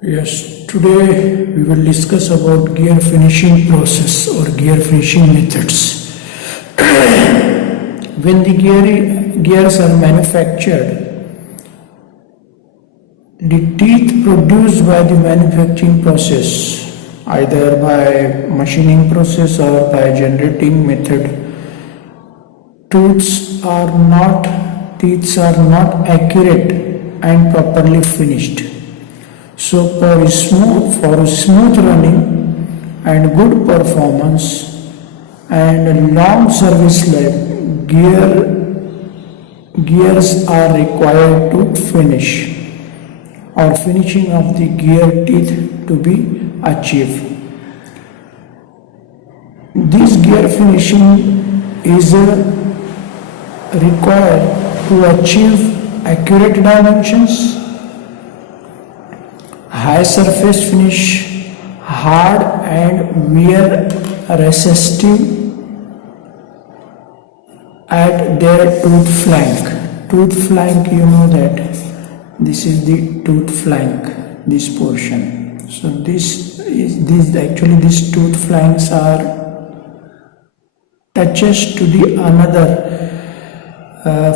Yes, today we will discuss about gear finishing process or gear finishing methods. When the gears are manufactured, the teeth produced by the manufacturing process, either by machining process or by generating method, teeth are not accurate and properly finished. So for smooth running and good performance and long service life, gears are required to finish or finishing of the gear teeth to be achieved. This gear finishing is required to achieve accurate dimensions, high surface finish, hard and wear resistive at their tooth flank. Tooth flank, you know that this is the tooth flank, this portion. So these tooth flanks are touches to the another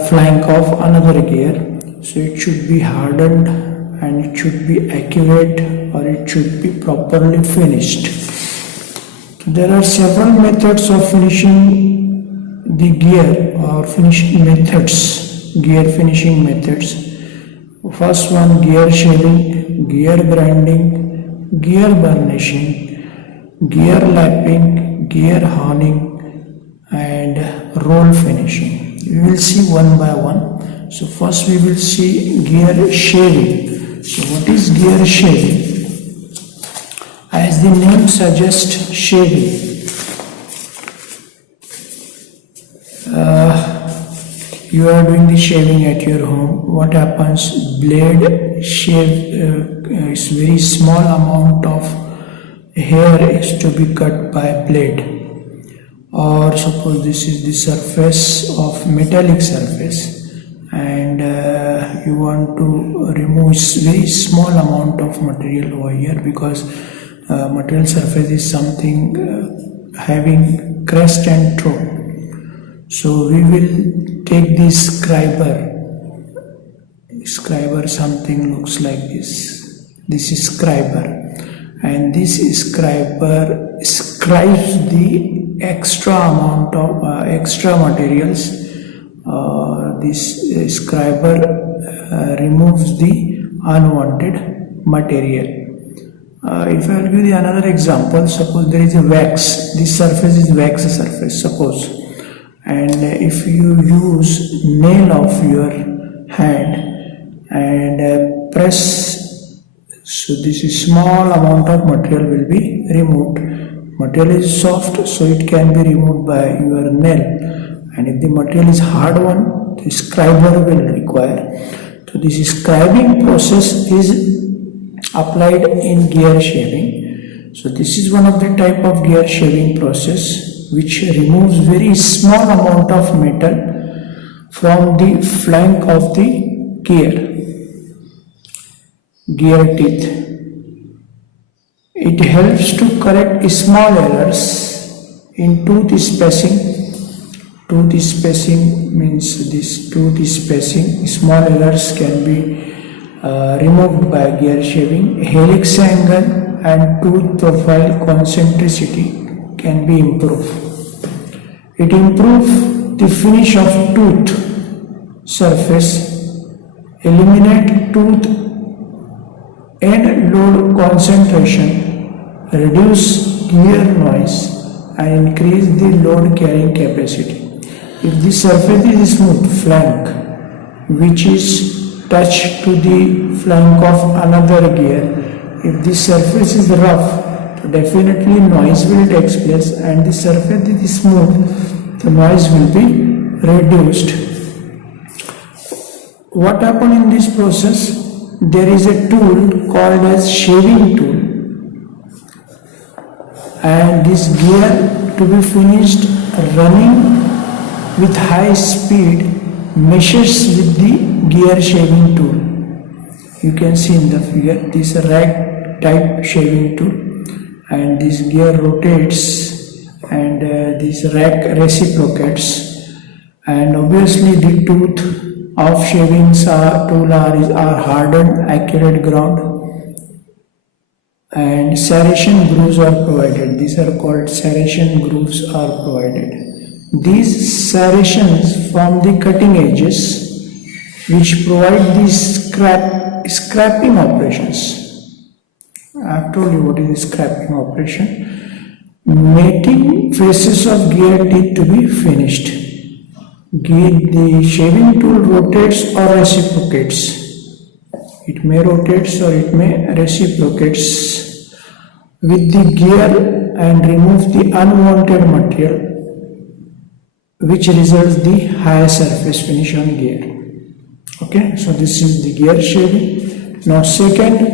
flank of another gear. So it should be hardened and it should be accurate or it should be properly finished. There are several methods of finishing the gear or finishing methods, gear finishing methods. First one, gear shaving, gear grinding, gear burnishing, gear lapping, gear honing and roll finishing. We will see one by one. So first we will see gear shaving. So what is gear shaving? As the name suggests, shaving. You are doing the shaving at your home. What happens? Blade shave is very small amount of hair is to be cut by blade. Or suppose this is the surface of metallic surface and you want to remove very small amount of material over here because material surface is something having crest and throat. So we will take this scriber something looks like this. This is scriber and this scriber scribes the extra amount of extra materials. This scriber removes the unwanted material. If I will give you another example, suppose there is a wax. This surface is wax surface, suppose, and if you use nail of your hand and press, so this is small amount of material will be removed. Material is soft, so it can be removed by your nail, and if the material is hard one, the scriber will require. So this scribing process is applied in gear shaving. So this is one of the type of gear shaving process which removes very small amount of metal from the flank of the gear teeth. It helps to correct small errors in tooth spacing. Tooth spacing means this tooth spacing. Small errors can be removed by gear shaving. Helix angle and tooth profile concentricity can be improved. It improves the finish of tooth surface, eliminate tooth end load concentration, reduce gear noise and increase the load carrying capacity. If the surface is smooth flank which is touched to the flank of another gear, if the surface is rough, definitely noise will take place, and the surface is smooth, the noise will be reduced. What happened in this process? There is a tool called as shaving tool, and this gear to be finished running with high speed meshes with the gear shaving tool. You can see in the figure this rag type shaving tool, and this gear rotates, and this rack reciprocates, and obviously the tooth of shaving tool are hardened, accurate ground, and serration grooves are provided. These are called serration grooves are provided. These serrations form the cutting edges which provide these scraping operations. I have told you what is the scraping operation. Making faces of gear teeth to be finished. The shaving tool rotates or reciprocates. It may rotates or it may reciprocates with the gear and remove the unwanted material, which results the higher surface finish on gear. Okay, so this is the gear shaving. Now second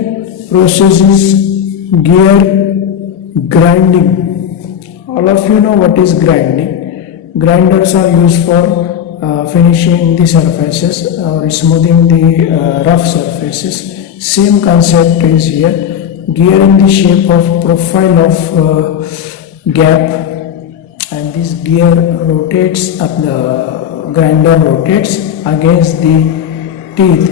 process is gear grinding. All of you know what is grinding. Grinders are used for finishing the surfaces or smoothing the rough surfaces. Same concept is here. Gear in the shape of profile of gap, and this gear rotates up, the grinder rotates against the teeth.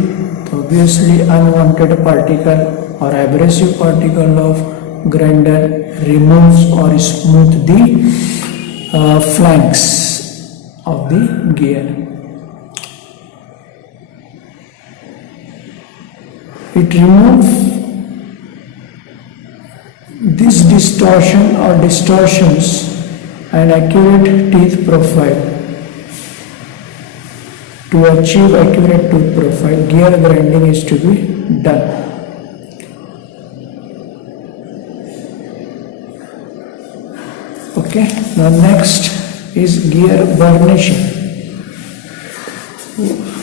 So obviously unwanted particle or abrasive particle of grinder removes or smooth the flanks of the gear. It removes this distortion or distortions and accurate teeth profile. To achieve accurate tooth profile, gear grinding is to be done. Okay, now next is gear burnishing.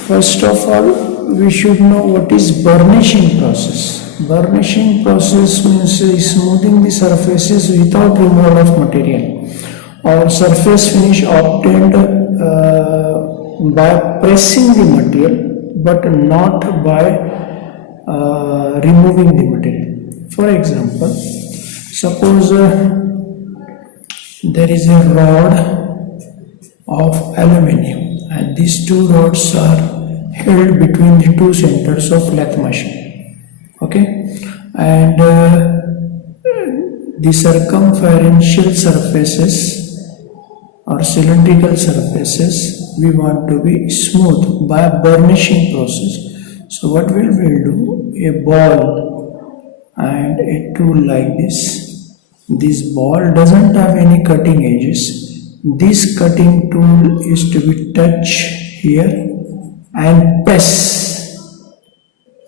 First of all, we should know what is burnishing process. Burnishing process means smoothing the surfaces without removal of material, or surface finish obtained by pressing the material but not by removing the material. For example, suppose there is a rod of aluminium, and these two rods are held between the two centers of lathe machine. Okay, and the circumferential surfaces or cylindrical surfaces we want to be smooth by burnishing process. So what we will do, a ball and a tool like this. This ball doesn't have any cutting edges. This cutting tool is to be touched here and pressing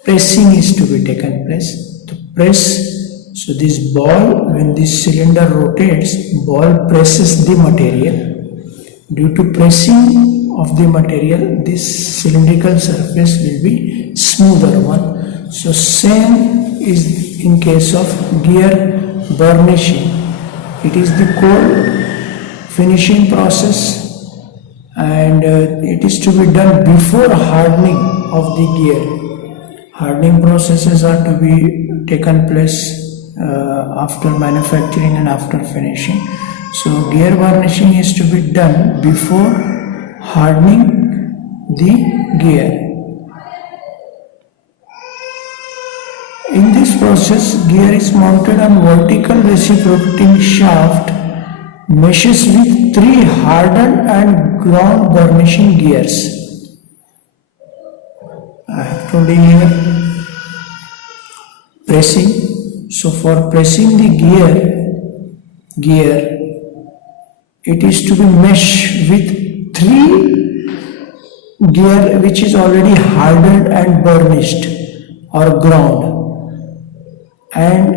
is to be taken place. To press, so this ball, when this cylinder rotates, ball presses the material. Due to pressing of the material, this cylindrical surface will be smoother one. So same is in case of gear burnishing. It is the cold finishing process, and it is to be done before hardening of the gear. Hardening processes are to be taken place after manufacturing and after finishing. So gear burnishing is to be done before hardening the gear. In this process, gear is mounted on vertical reciprocating shaft meshes with 3 hardened and ground burnishing gears. I have told you here pressing. So for pressing the gear, it is to be meshed with 3 gear which is already hardened and burnished or ground, and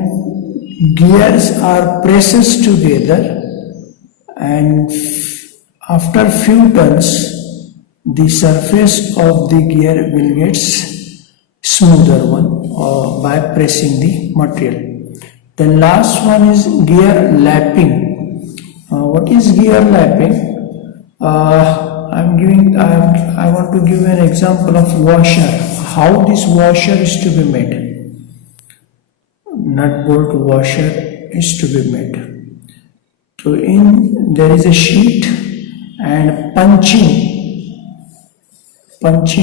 gears are pressed together, and after few turns the surface of the gear will get smoother one by pressing the material. The last one is gear lapping. What is gear lapping? I want to give an example of washer. How this washer is to be made. nut bolt washer is to be made. So there is a sheet and punching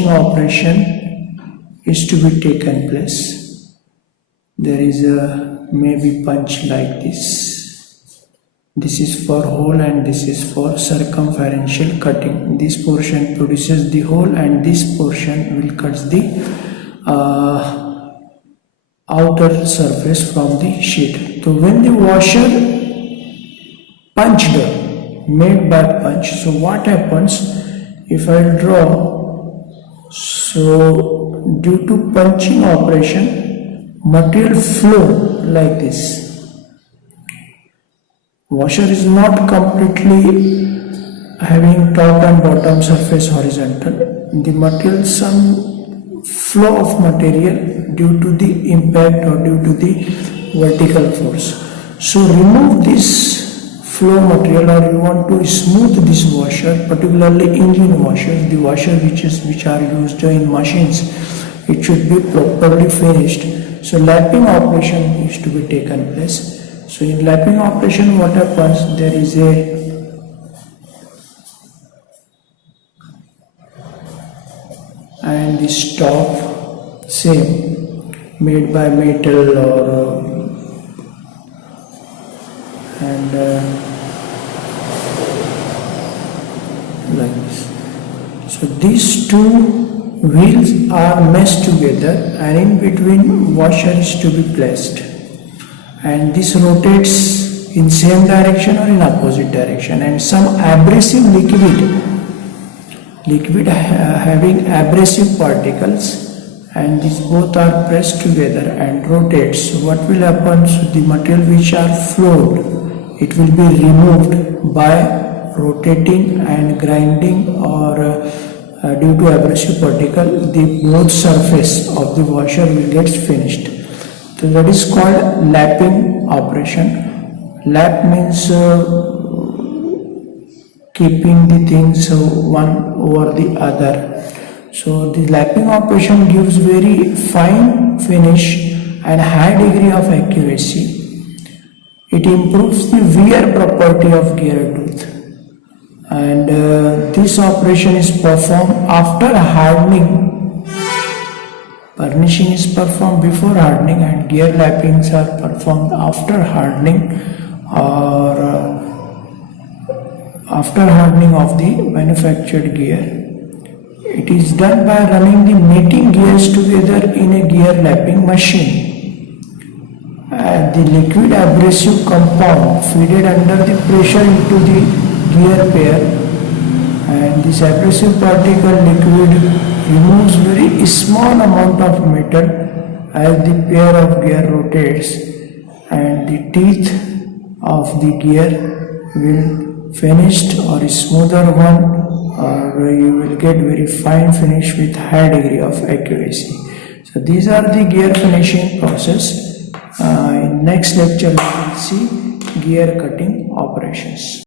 operation is to be taken place. There is a maybe punch like this. This is for hole and this is for circumferential cutting. This portion produces the hole and this portion will cut the outer surface from the sheet. So when the washer punched, made by punch, so what happens if I draw? So due to punching operation, material flow like this. Washer is not completely having top and bottom surface horizontal. The material, some flow of material due to the impact or due to the vertical force. So remove this flow material, or you want to smooth this washer, particularly engine washers, the washer which are used in machines, it should be properly finished. So lapping operation is to be taken place. So in lapping operation, what happens? There is and this top same made by metal or like this. So these two wheels are meshed together and in between washer is to be placed. And this rotates in same direction or in opposite direction, and some abrasive liquid having abrasive particles, and these both are pressed together and rotates. So what will happen? So the material which are flowed, it will be removed by rotating and grinding, or due to abrasive particle, the both surface of the washer will get finished. So that is called lapping operation. Lap means keeping the things one over the other. So the lapping operation gives very fine finish and high degree of accuracy. It improves the wear property of gear tooth. And this operation is performed after hardening. Burnishing is performed before hardening and gear lappings are performed after hardening, or after hardening of the manufactured gear. It is done by running the mating gears together in a gear lapping machine. The liquid abrasive compound feeded under the pressure into the gear pair, and this abrasive particle liquid removes very small amount of metal as the pair of gear rotates, and the teeth of the gear will finished or smoother one, or you will get very fine finish with high degree of accuracy. So these are the gear finishing process. In next lecture we will see gear cutting operations.